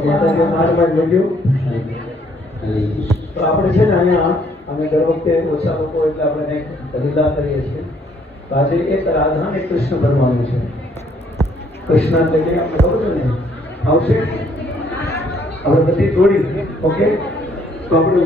માતાજી મારમાં જોડ્યું. તો આપણે છે ને અહીંયા અમે દર વખતે ઓછા લોકો એટલે આપણે કંઈક લીલા કરીએ છીએ. તો આજે એક રાધા અને કૃષ્ણ બનવાનું છે. કૃષ્ણ એટલે કે આપણે ખબર છે ને આવશે આપણે બધી જોડી. ઓકે, તો આપણે